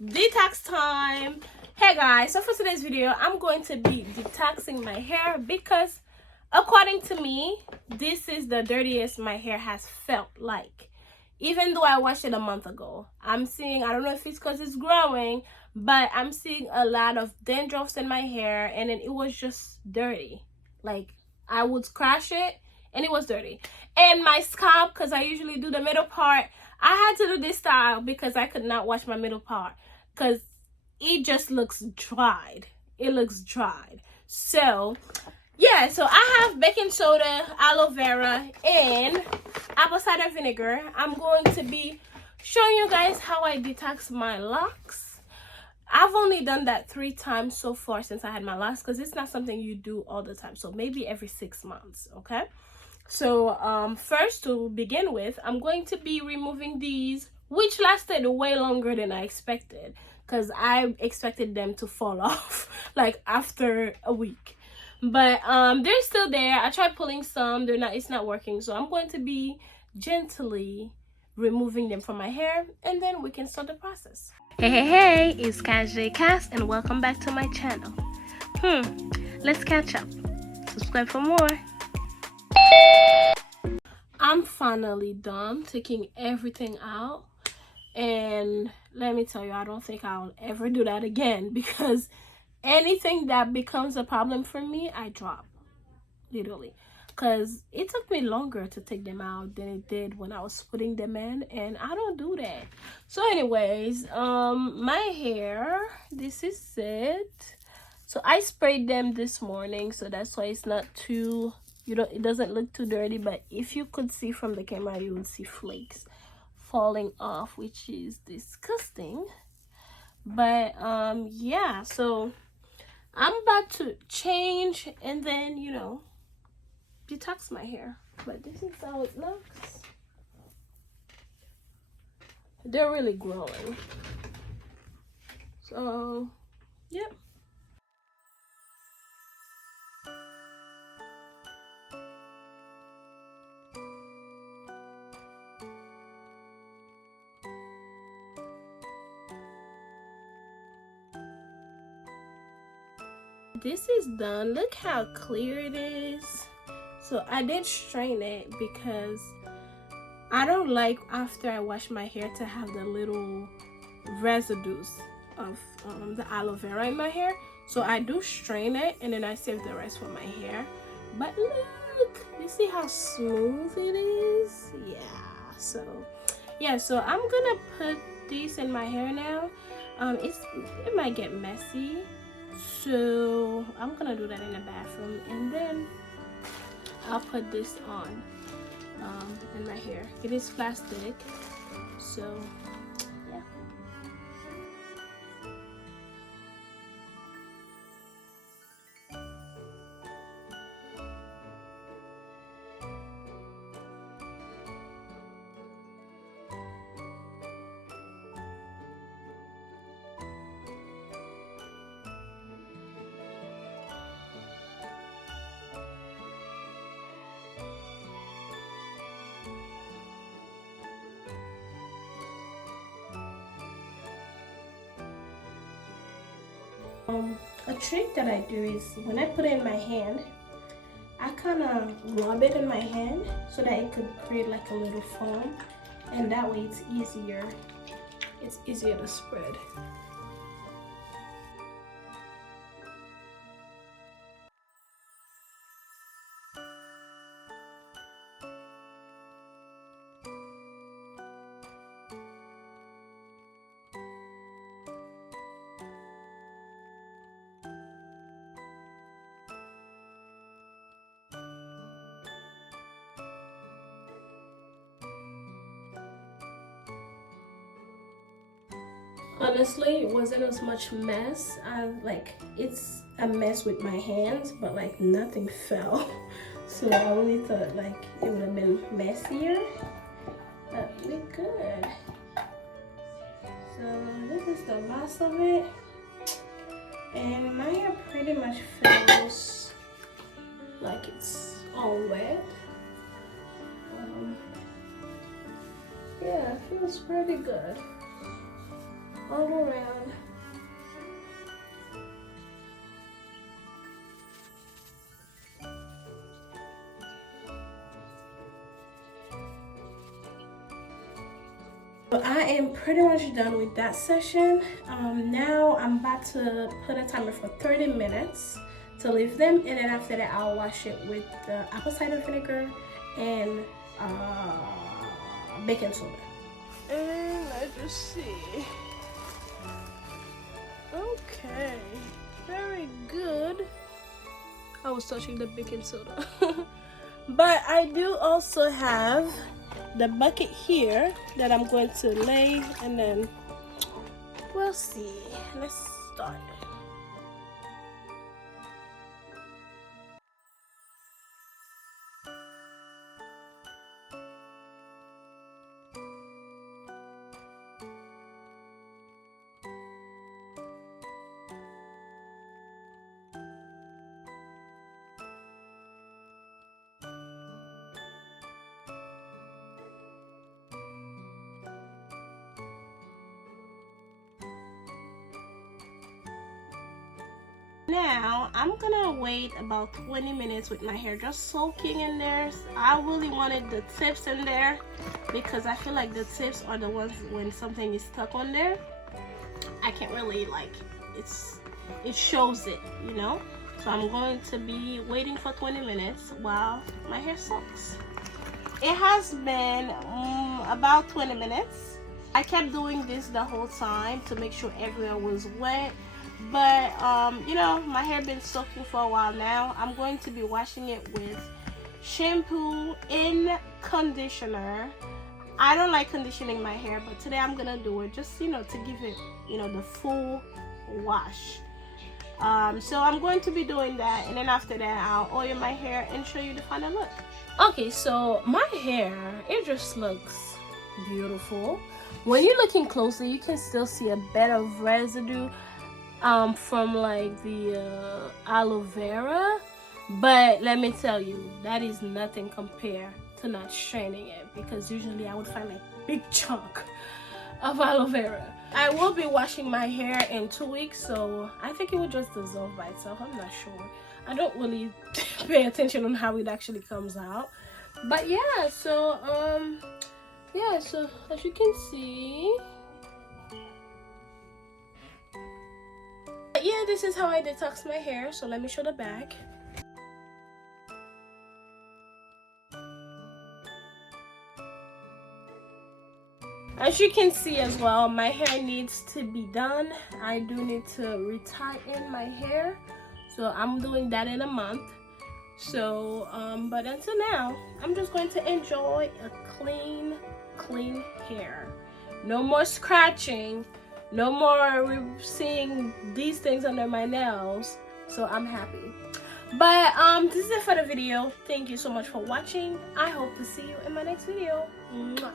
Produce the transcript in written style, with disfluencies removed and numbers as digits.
Detox time. Hey guys, so for today's video I'm going to be detoxing my hair because according to me this is the dirtiest my hair has felt like. Even though I washed it a month ago, I'm seeing, I don't know if it's because it's growing, but I'm seeing a lot of dandruffs in my hair, and then it was just dirty. Like I would scratch it and it was dirty. And my scalp, because I usually do the middle part, I had to do this style because I could not wash my middle part because it just looks dried. It looks dried. So yeah, so I have baking soda, aloe vera, and apple cider vinegar. I'm going to be showing you guys how I detox my locks. I've only done that 3 times so far since I had my locks because it's not something you do all the time. So maybe every 6 months, okay? So first, to begin with, I'm going to be removing these, which lasted way longer than I expected because I expected them to fall off like after a week. But they're still there. I tried pulling some, it's not working, so I'm going to be gently removing them from my hair, and then we can start the process. Hey, it's Cassjcass, and welcome back to my channel. Let's catch up. Subscribe for more. I'm finally done taking everything out, and let me tell you, I don't think I'll ever do that again because anything that becomes a problem for me, I drop, literally, because it took me longer to take them out than it did when I was putting them in, and I don't do that. So anyways, my hair, this is it. So I sprayed them this morning, so that's why it's not too, it doesn't look too dirty, but if you could see from the camera, you would see flakes falling off, which is disgusting. But yeah, so I'm about to change and then, detox my hair. But this is how it looks. They're really growing. So, yep. This is done. Look how clear it is. So I did strain it because I don't like after I wash my hair to have the little residues of the aloe vera in my hair. So I do strain it and then I save the rest for my hair. But look, you see how smooth it is? Yeah, so I'm gonna put these in my hair now. It might get messy, so I'm gonna do that in the bathroom, and then I'll put this on in my hair. It is plastic, so yeah. A trick that I do is when I put it in my hand, I kind of rub it in my hand so that it could create like a little foam, and that way it's easier to spread. Honestly, it wasn't as much mess. It's a mess with my hands, but like nothing fell. So I only thought like it would have been messier, but we're good. So this is the last of it, and my hair pretty much feels like it's all wet. Yeah, it feels pretty good. all around. So I am pretty much done with that session. Now I'm about to put a timer for 30 minutes to leave them, and then after that I'll wash it with the apple cider vinegar and baking soda. And let's just see. Okay, very good. I was touching the baking soda. But I do also have the bucket here that I'm going to lay, and then we'll see. Let's start. Now I'm gonna wait about 20 minutes with my hair just soaking in there. I really wanted the tips in there because I feel like the tips are the ones when something is stuck on there, I can't really, like, it shows it, you know. So I'm going to be waiting for 20 minutes while my hair soaks. It has been about 20 minutes. I kept doing this the whole time to make sure everywhere was wet. But you know, my hair been soaking for a while now. I'm going to be washing it with shampoo and conditioner. I don't like conditioning my hair, but today I'm gonna do it just, you know, to give it, you know, the full wash. So I'm going to be doing that, and then after that I'll oil my hair and show you the final look. Okay, so my hair, it just looks beautiful. When you're looking closely, you can still see a bit of residue from like the aloe vera, but let me tell you, that is nothing compared to not straining it, because usually I would find like big chunk of aloe vera. I will be washing my hair in 2 weeks, so I think it will just dissolve by itself. I'm not sure. I don't really pay attention on how it actually comes out, but yeah. So yeah, so as you can see, yeah, this is how I detox my hair. So let me show the back. As you can see as well, my hair needs to be done. I do need to retighten my hair, so I'm doing that in a month. So but until now, I'm just going to enjoy a clean hair. No more scratching, no more seeing these things under my nails. So I'm happy. But this is it for the video. Thank you so much for watching. I hope to see you in my next video. Mwah.